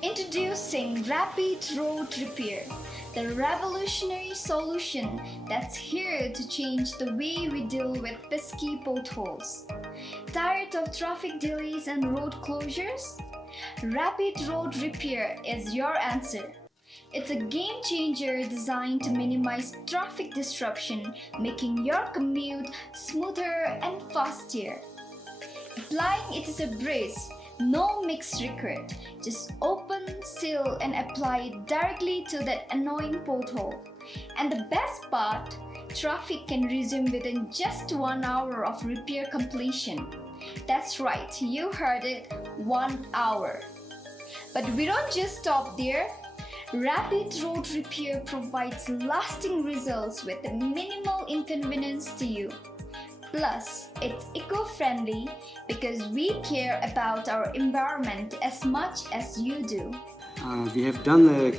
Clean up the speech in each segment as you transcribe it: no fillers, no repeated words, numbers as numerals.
Introducing Rapid Road Repair, the revolutionary solution that's here to change the way we deal with pesky potholes. Tired of traffic delays and road closures? Rapid Road Repair is your answer. It's a game changer designed to minimize traffic disruption, making your commute smoother and faster. Applying it is a breeze, no mixed record. Just open, seal, and apply it directly to that annoying pothole. And the best part, traffic can resume within just 1 hour of repair completion. That's right, you heard it, 1 hour. But we don't just stop there. Rapid Road Repair provides lasting results with minimal inconvenience to you. Plus, it's eco-friendly because we care about our environment as much as you do. We have done a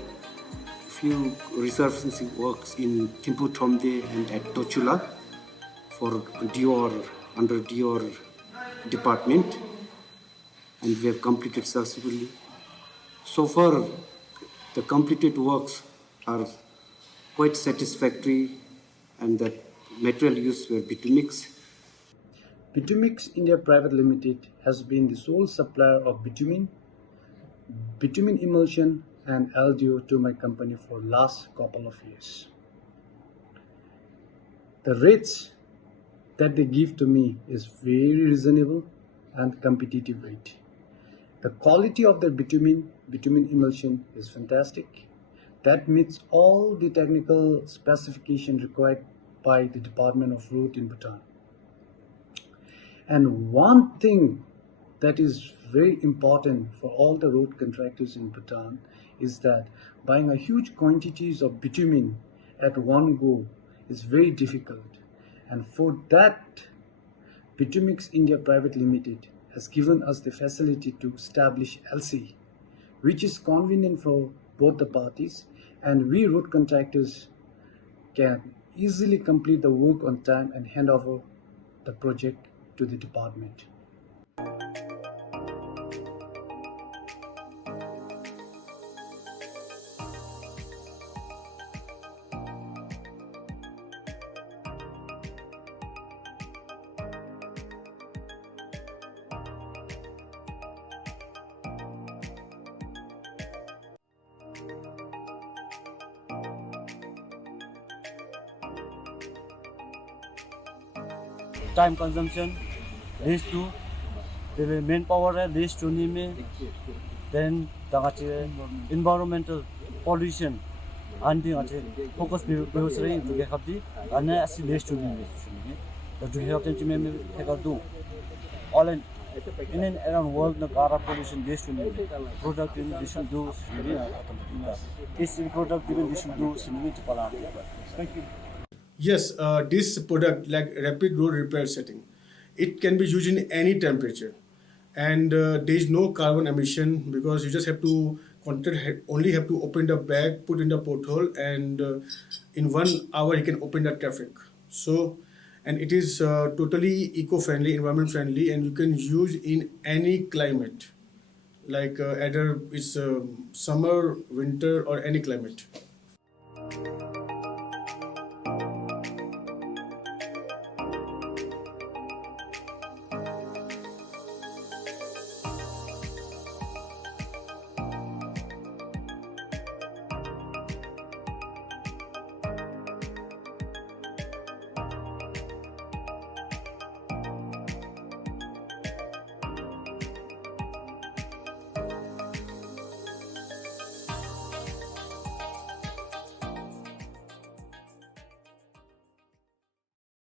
few resurfacing works in Thimphu and at Tochula for under 𝒕𝒓𝒂𝒓 department, and we have completed successfully. So far, the completed works are quite satisfactory, and the material used were 𝒕𝒓𝒂𝒓. 𝒕𝒓𝒂𝒓 India Private Limited has been the sole supplier of bitumen emulsion and LDO to my company for last couple of years. The rates that they give to me is very reasonable and competitive rate. The quality of their bitumen emulsion is fantastic. That meets all the technical specifications required by the Department of Road in Bhutan. And one thing that is very important for all the road contractors in Bhutan is that buying a huge quantities of bitumen at one go is very difficult. And for that, 𝒕𝒓𝒂𝒓 India Private Limited has given us the facility to establish LC, which is convenient for both the parties, and we road contractors can easily complete the work on time and hand over the project to the department. Time consumption leads to the manpower leads to then the environmental pollution and the focus 𝒕𝒓𝒂𝒓𝒕𝒏𝒆𝒅 into 𝒂𝒂𝒑𝒏𝒆 and as leads to the 𝒕𝒓𝒂𝒂𝒏𝒆𝒅 all in and around world the car pollution leads to product in addition to is product even addition to thank you. Yes, this product like rapid road repair setting, it can be used in any temperature, and there is no carbon emission because you just have to only have to open the bag, put in the pothole, and in 1 hour you can open the traffic. So, and it is totally eco-friendly, environment friendly, and you can use in any climate, like either it's summer, winter, or any climate.